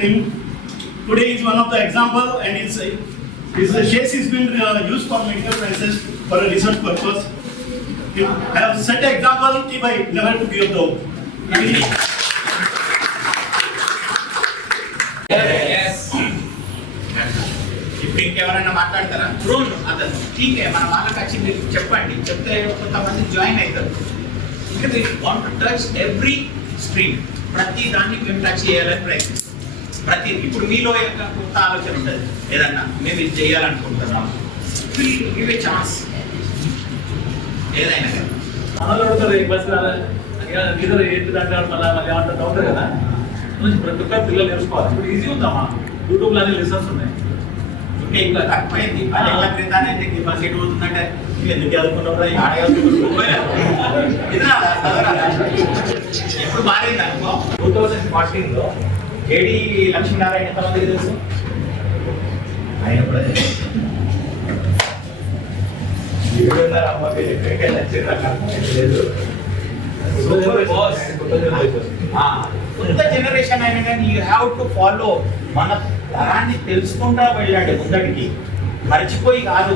him. Today is one of the example and his, his chase is been uh, used for medical sciences for a research purpose. I have set an example कि भाई never to give up the hope. ఇప్పుడు ఇంకెవరైనా మాట్లాడతారా అతను ఠీకే మన వాళ్ళకి వచ్చి మీరు చెప్పండి చెప్తే కొంతమంది జాయిన్ అవుతారు ఇంకా వాంట్ టచ్ ఎవ్రీ స్ట్రీమ్ ప్రతి దాన్ని మేము టచ్ చేయాలని ప్రయత్నిస్తాం. ప్రతి ఇప్పుడు మీలో ఏదైనా కొత్త ఆలోచన ఉంటుంది. ఏదన్నా మేము ఇది చేయాలనుకుంటున్నాం. ఏ ఛాన్స్ ఏదైనా మనలో ఉంటారు ఈ బస్సు నిద్ర ఏంటి అంటారు మళ్ళీ మళ్ళీ ఏమంటారు డౌట్ కదా. ప్రతి ఒక్క పిల్లలు నేర్చుకోవాలి. ఇప్పుడు ఈజీ ఉందమ్మా యూట్యూబ్లో అన్ని లెసన్స్ ఉన్నాయి. ఇంకా తక్కువైంది. పదేళ్ళ క్రితానే బస్ ఎటు పోతుందంటే నువ్వు ఎందుకు చదువుకుంటావు ఆడ ఎప్పుడు మారింది అనుకో టూ థౌజండ్ ఫార్టీన్లో జేడి లక్ష్మీనారాయణ ఎంతమందికి తెలుసు ఆయన కూడా అమ్మ కొత్త జనరేషన్ అయినా కానీ యూ హ్యావ్ టు ఫాలో మన తరాన్ని తెలుసుకుంటా వెళ్ళండి ముందటికి మర్చిపోయి కాదు.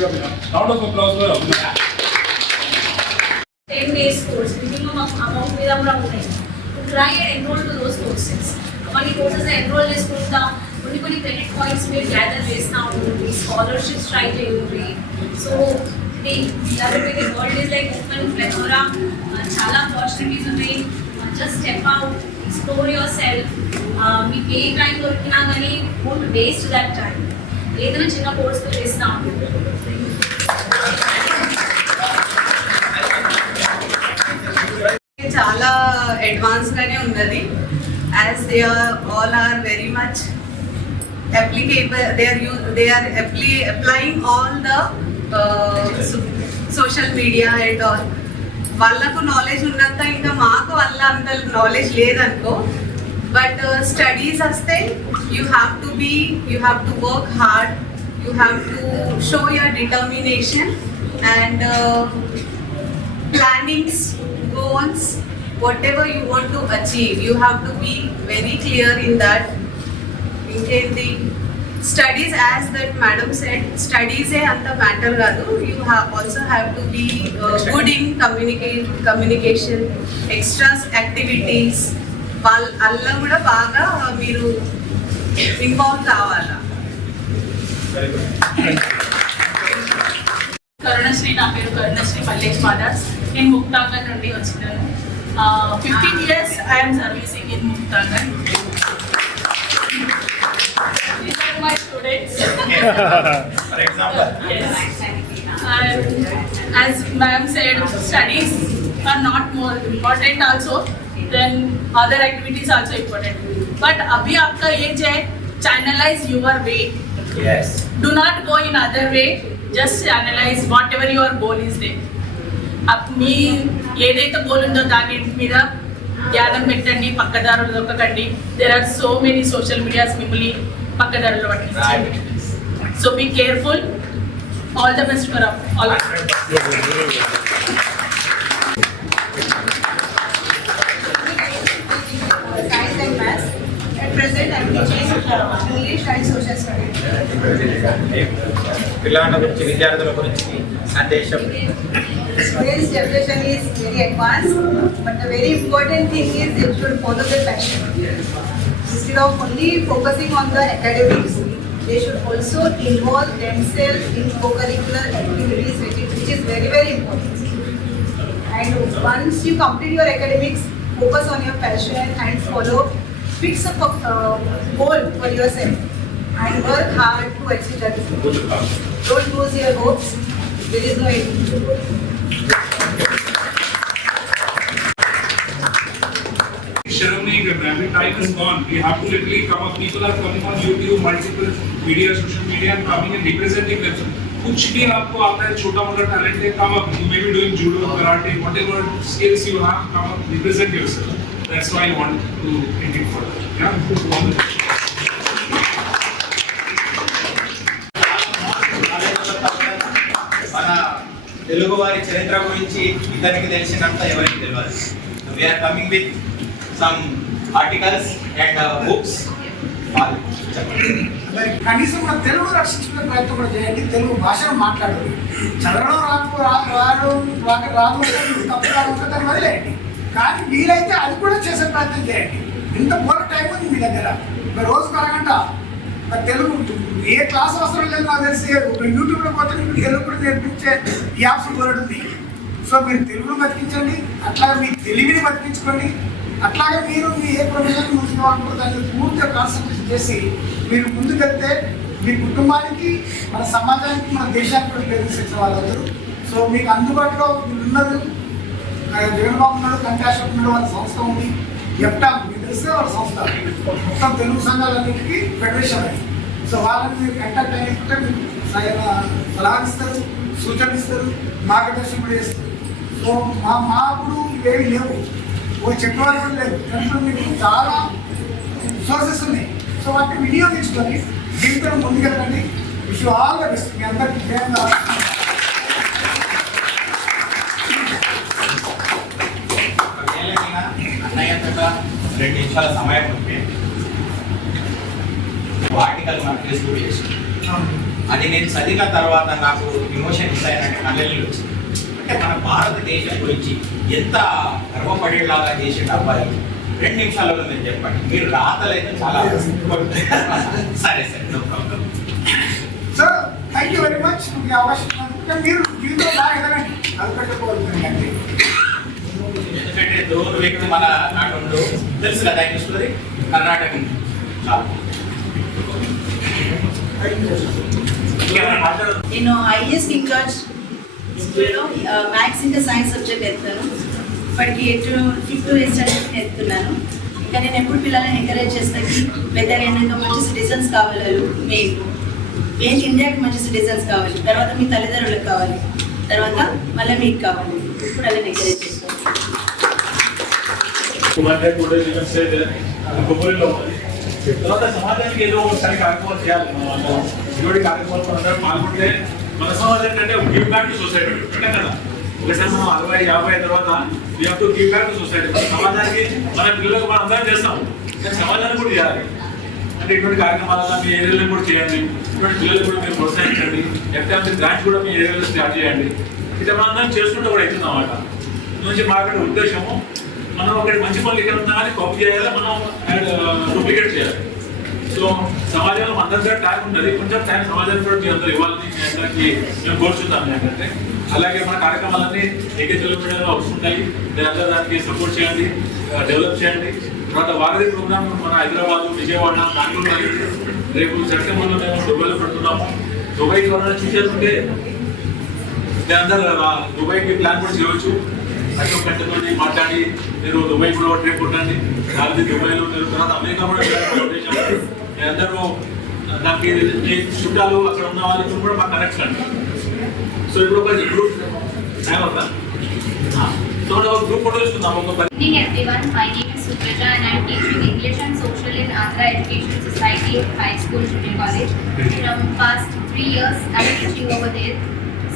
Round of applause for Abhinav. Ten days course minimum amount మీద కూడా ఉన్నాయి try and enroll to those courses కొన్ని కోర్సెస్ ఎన్రోల్ చేసుకుంటా కొన్ని కొన్ని క్రెడిట్ పాయింట్స్ మీరు గ్యాదర్ చేస్తూ ఉంటుంది స్కాలర్షిప్స్ ట్రై చేయండి so world is like open ఫ్లెవరా చాలా ఆపర్చునిటీస్ ఉన్నాయి just step out explore yourself మీకు ఏ టైం దొరికినా కానీ డోంట్ వేస్ట్ దట్ టైం ఏదైనా చిన్న కోర్స్తో చేస్తాం చాలా అడ్వాన్స్ గానే ఉన్నది. As they are all are very much applicable they are you they are apply applying all the social media and all వాళ్ళకు నాలెడ్జ్ ఉన్నంత ఇంకా మాకు వల్ల అంత నాలెడ్జ్ లేదనుకో బట్ స్టడీస్ వస్తే You have to be you have to work hard you have to show your determination and plannings, goals, whatever you want to achieve, you have to be very clear in that. ఇంకేంటి studies as that madam said స్టడీసే అంత matter కాదు you have also have to be good in communicate communication extras activities వాళ్ళ అల్ల కూడా బాగా మీరు involve కావాలా కరుణశ్రీ నా పేరు కరుణశ్రీ మల్లేష్ మాదాస్ నేను ముక్తాంగన్ నుండి వచ్చినాను fifteen years I'm servicing in Muktangan my students for example as ma'am said studies are not more important also then other activities also important but अभी आपका एज है channelize your way yes do not go in other way just analyze whatever your goal is there up మీ ఏదైతే goal ఉందో దాని మీద ధ్యానం పెట్టండి పక్కదారులు దొక్కకండి there are so many social medias మిమ్మల్ని పక్కదారులు పట్టించండి so be careful all the best for all పిల్లల గురించి విద్యార్థుల గురించి సందేశం Today's generation is very advanced, but the very important thing is they should follow their passion. Instead of only focusing on the academics, they should also involve themselves in co-curricular activities, which is, which is very, very important. And once you complete your academics, focus on your passion and follow, fix a uh, goal for yourself. And work hard to achieve that. Don't lose your hopes. There is no end. Sharamni करना है time is gone we have to literally come up people are coming on YouTube multiple media social media and coming and representing themself कुछ भी आपको आता है छोटा मोटा talent है come up you may be doing judo karate whatever skills you have come up represent yourself That's why I want to take it further. Yeah? మన తెలుగు వారి చరిత్ర గురించి ఇద్దరికి తెలిసినంత ఎవరికి తెలియదు. We are coming with some articles and books కనీసం మన తెలుగు రక్షించుకునే ప్రయత్నం కూడా చేయండి. తెలుగు భాషను మాట్లాడదు చదవడం రాకు రాదు రాదు రాదు తప్పు రాదు వదిలేయండి. కానీ వీలైతే అది కూడా చేసే ప్రయత్నం చేయండి. ఇంత పూర్వ టైం ఉంది మీ దగ్గర. ఒక రోజుకు అరగంట మరి తెలుగు ఏ క్లాస్ అవసరం లేదు నాకు తెలిసి. ఒక యూట్యూబ్లో పోతే మీకు తెలుగు కూడా నేర్పించే యాప్స్ కూడా ఉంది. సో మీరు తెలుగును బతికించండి అట్లాగే మీ తెలివిని బతికించుకోండి అట్లాగే మీరు మీ ఏ ప్రొఫెషన్ ముందుకోవాలనుకో దాన్ని పూర్తిగా కాన్సన్ట్రేషన్ చేసి మీరు ముందుకెళ్తే మీ కుటుంబానికి మన సమాజానికి మన దేశానికి కూడా పేరు తెచ్చిన వాళ్ళందరూ. సో మీకు అందుబాటులో మీరు ఉన్నారు జగన్బాబు ఉన్నాడు కంటాషన్ ఉన్నాడు వాళ్ళ సంస్థ ఉంది. ఎఫ్టా మీకు తెలిస్తే వాళ్ళ సంస్థ. మొత్తం తెలుగు సంఘాలన్నింటికి ఫెడరేషన్ అయింది సో వాళ్ళని మీరు కంటాక్ట్ అయినట్టే మీకు సహాయ- సలహాలు ఇస్తారు సూచనలు ఇస్తారు మార్గదర్శనం కూడా చేస్తారు. సో మా మా అప్పుడు ఇవేవి లేవు. ఓ చెప్పేవారు కూడా లేవు దాంట్లో మీకు చాలా సోర్సెస్ ఉన్నాయి. సో వాటిని వినియోగించుకొని జీవితం ముందుకెళ్ళండి. విష్ ఆల్ ద బెస్ట్ మీ అందరికీ జయం కావాలి ఒకవేళ నేను అన్నయ్య రెండు నిమిషాల సమయం ఉంటే ఆర్టికల్ మన ఫేస్బుక్ చేసి అది నేను చదివిన తర్వాత నాకు ఇమోషన్ ఇస్తాయనంటే కళ్ళెళ్ళు వచ్చింది. అంటే మన భారతదేశం గురించి ఎంత గర్వపడేలాగా చేసిన అబ్బాయి? రెండు నిమిషాలలో నేను చెప్పండి. మీరు రాతలు అయితే చాలా సరే సరే no problem so thank you very much మీకు అవకాశం మీరు జీవితంలో బాగా ఎదగండి? అది పెట్టుకోవాలి ఎందుకంటే దూర వ్యక్తి మన నాటంలో తెలుసు కదా ఆయన స్టోరీ కర్ణాటక నేను ఐఎస్ ఇన్ఛార్జ్ స్కూల్లో మ్యాథ్స్ ఇంకా సైన్స్ సబ్జెక్ట్ ఎత్తాను ఇప్పటికి ఎటు ఫిఫ్త్ ఇయర్ స్టడీస్ ఎత్తున్నాను. ఇంకా నేను ఎప్పుడు పిల్లల్ని ఎంకరేజ్ చేస్తాను వెదర్ ఏంటంటే మంచి సిటిజన్స్ కావాలి వాళ్ళు మెయిన్ మెయిన్ ఇండియాకి మంచి సిటిజన్స్ కావాలి. తర్వాత మీ తల్లిదండ్రులకు కావాలి. తర్వాత మళ్ళీ మీకు కావాలి. ఇప్పుడు అలా ఎంకరేజ్ చేసుకోవాలి కుమార్తె కూడా జీవన్ స్టేజ్ అది కొబ్బరిలో ఉంది తర్వాత సమాజానికి ఏదో ఒకసారి కార్యక్రమాలు చేయాలి మనం ఇటువంటి కార్యక్రమాలు అందరం పాల్గొంటే మన సమాజం ఏంటంటే గివ్ బ్యాక్ టు సొసైటీ అంటే కదా? ఒకసారి మనం అరవై యాభై తర్వాత we have to give back to society మన సమాజానికి మన పిల్లలకు మనం అందరం చేస్తాం. కానీ సమాజాన్ని కూడా చేయాలి. అంటే ఇటువంటి కార్యక్రమాలలో మీ ఏరియాలో కూడా చేయండి. ఇటువంటి పిల్లలు కూడా మీరు ప్రోత్సహించండి. ఎఫ్టామిక్ గ్రాంట్ కూడా మీ ఏరియాలో స్టార్ట్ చేయండి. ఇట్లా మనం అందరం చేసుకుంటూ కూడా అవుతుంది అన్నమాట. నుంచి మాట్లాడే ఉద్దేశము. మనం ఒకటి మంచి పనులు ఇక్కడ ఉన్నా కానీ కాపీ చేయాలి? మనం డూప్లికేట్ చేయాలి? సో సమాజంలో అందరికీ దగ్గర టైం ఉన్నది కొంచెం టైం సమాజానికి కూడా మీ అందరూ ఇవ్వాలని మీ అందరికి మేము కోరుచున్నాం ఏంటంటే అలాగే మన కార్యక్రమాలన్నీ ఏకైతే మీడియాలో వస్తుంటాయి మీరందరూ దానికి సపోర్ట్ చేయండి డెవలప్ చేయండి. తర్వాత వారధి ప్రోగ్రామ్ మన హైదరాబాద్ విజయవాడ బెంగళూరు రేపు సెప్టెంబర్లో మేము దుబాయ్లో పెడుతున్నాము. దుబాయ్కి ఎవరైనా చూసేస్తుంటే ఉంటే అందరూ దుబాయ్కి ప్లాన్ కూడా చేయవచ్చు. కట్టుకొని మాట్లాడి మీరు దుబాయ్ కూడా ట్రిప్ ఉండండి లేకపోతే దుబాయ్లో మీరు తర్వాత అమెరికా కూడా అందరూ నాకు మీరందరూ చుట్టాలు అక్కడ ఉన్న వాళ్ళతో కూడా మాకు కనెక్షన్ అండి సో ఇప్పుడు ఒక గ్రూప్ టైం అవుతా సో ఒక గ్రూప్ ఫోటో తీసుకుందాం ఒక పది Good evening everyone, my name is Suprita and I am teaching English and Social in Andhra Education Society High School Junior College. From past three years I am teaching over there.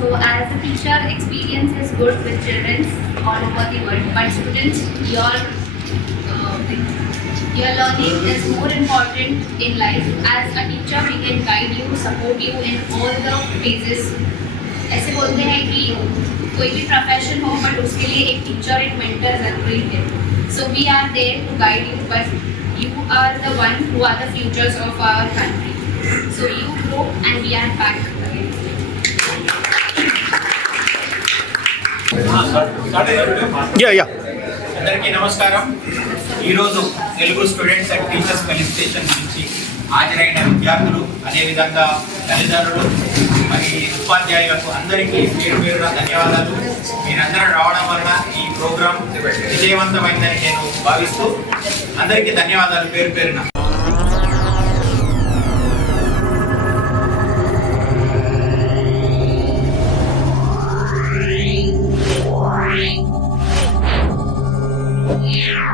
So as a teacher, experience is good with children all over the world. But students, your uh, your learning is more important in life. As a teacher, we can guide you, support you in all the phases. ऐसे बोलते हैं कि कोई भी profession हो but उसके लिए एक टीचर एक मेंटर जरूरी है so we are there to guide you but you are the one who are the futures of our country so you grow and we are back అందరికీ నమస్కారం. ఈరోజు Telugu students and teachers felicitation గురించి హాజరైన విద్యార్థులు అదేవిధంగా తల్లిదండ్రులు మరి ఉపాధ్యాయులకు అందరికీ పేరు పేరున ధన్యవాదాలు. మీరందరూ రావడం వలన ఈ ప్రోగ్రాం విజయవంతమైందని నేను భావిస్తూ అందరికీ ధన్యవాదాలు పేరు పేరున. Yeah.